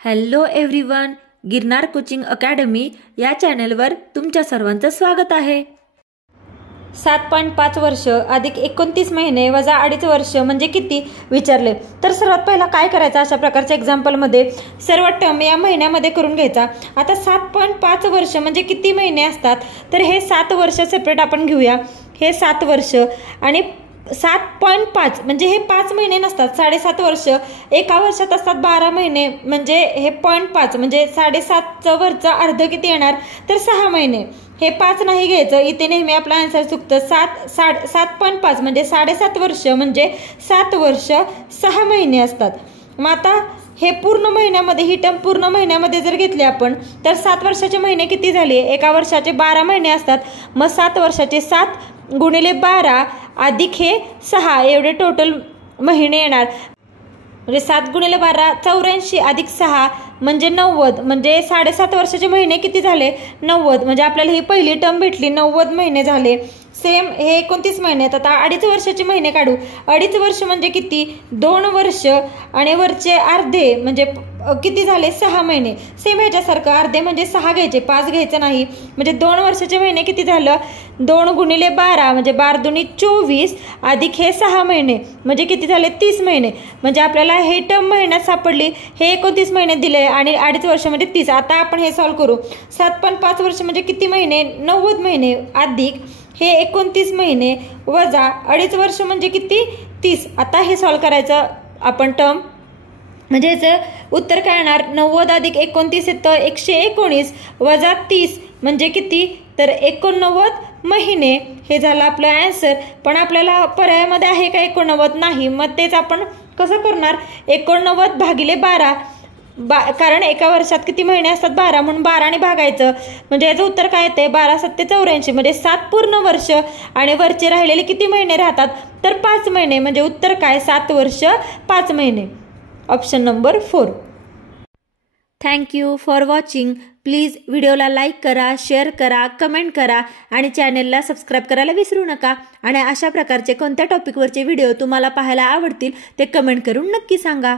Hello everyone, Girnar coaching academy या चॅनलवर तुमच्या सर्वांचं स्वागत आहे। 7.5 वर्ष अधिक 29 महिने वजा 2.5 वर्ष म्हणजे किती विचारले। तर सर्वात पहिला काय करायचं, अशा प्रकारच्या एक्झाम्पल मध्ये सर्व टर्म या महिन्यामध्ये करून घ्यायचा। आता 7.5 वर्ष म्हणजे किती महिने असतात, तर हे 7 वर्ष सेपरेट आपण घेऊया। हे 7 वर्ष आणि 7.5 म्हणजे हे 5 महिने नसतात, 7.5 वर्ष एका वर्षात असतात 12 महिने, म्हणजे हे 0.5 म्हणजे 7.5चं वरचं अर्ध किती येणार, तर 6 महिने। हे 5 नाही घ्यायचं, इथे नेहमी आपला आन्सर चुकतं। 7.5 म्हणजे 7.5 वर्ष म्हणजे 7 वर्ष 6 महिने असतात। मग आता हे पूर्ण महिन्यामध्ये, ही टर्म पूर्ण महिन्यामध्ये जर घेतली आपण, तर 7 वर्षाचे महिने किती झाले, एका वर्षाचे 12 महिने असतात। मग 7 वर्षाचे 7 गुणिले 12 अधिक हे 6 एवढे टोटल महिने येणार। म्हणजे 7 गुणिले 12 84 अधिक 6 म्हणजे 90, म्हणजे 7.5 वर्षाचे महिने किती झाले, 90। म्हणजे आपल्याला ही पहिली टर्म भेटली, 90 महिने झाले। सेम हे 29 महिने आहेत। आता 2.5 वर्षाचे महिने काढू। 2.5 वर्ष म्हणजे किती, 2 वर्ष आणि वरचे अर्धे म्हणजे किती झाले, 6 महिने। सेम ह्याच्यासारखं अर्धे म्हणजे 6 घ्यायचे, 5 घ्यायचं नाही। म्हणजे 2 वर्षाचे महिने किती झालं, 2 गुणिले 12 म्हणजे 12 दुनी 24 अधिक हे 6 महिने म्हणजे किती झाले, 30 महिने। म्हणजे आपल्याला हे टर्म महिन्यात सापडली, हे 29 महिने दिले आणि 2.5 वर्ष म्हणजे 30। आता आपण हे सॉल्व्ह करू। 7.5 वर्ष म्हणजे किती महिने, 90 महिने अधिक हे 29 महिने वजा 2.5 वर्ष म्हणजे किती, 30। आता हे सॉल्व्ह करायचं आपण टर्म, म्हणजे याचं उत्तर काय येणार, 90 अधिक 29 येतं 119 वजा 30 म्हणजे किती, तर 89 महिने। हे झालं आपलं आन्सर। पण आपल्याला पर्यायामध्ये आहे का 89 नाही, मग तेच आपण कसं करणार, 89 भागिले 12 कारण एका वर्षात किती महिने असतात, 12, म्हणून 12 ने भागायचं। म्हणजे याचं उत्तर काय येते, 12 7 84 म्हणजे 7 पूर्ण वर्ष आणि वरचे राहिलेले किती महिने राहतात, तर 5 महिने। म्हणजे उत्तर काय, 7 वर्ष 5 महिने, option number 4। Thank you for watching. Please व्हिडिओला लाईक करा, शेअर करा, कमेंट करा आणि चॅनेलला सबस्क्राईब करायला विसरू नका। आणि अशा प्रकारचे कोणत्या टॉपिकवरचे व्हिडिओ तुम्हाला पाहायला आवडतील ते कमेंट करून नक्की सांगा।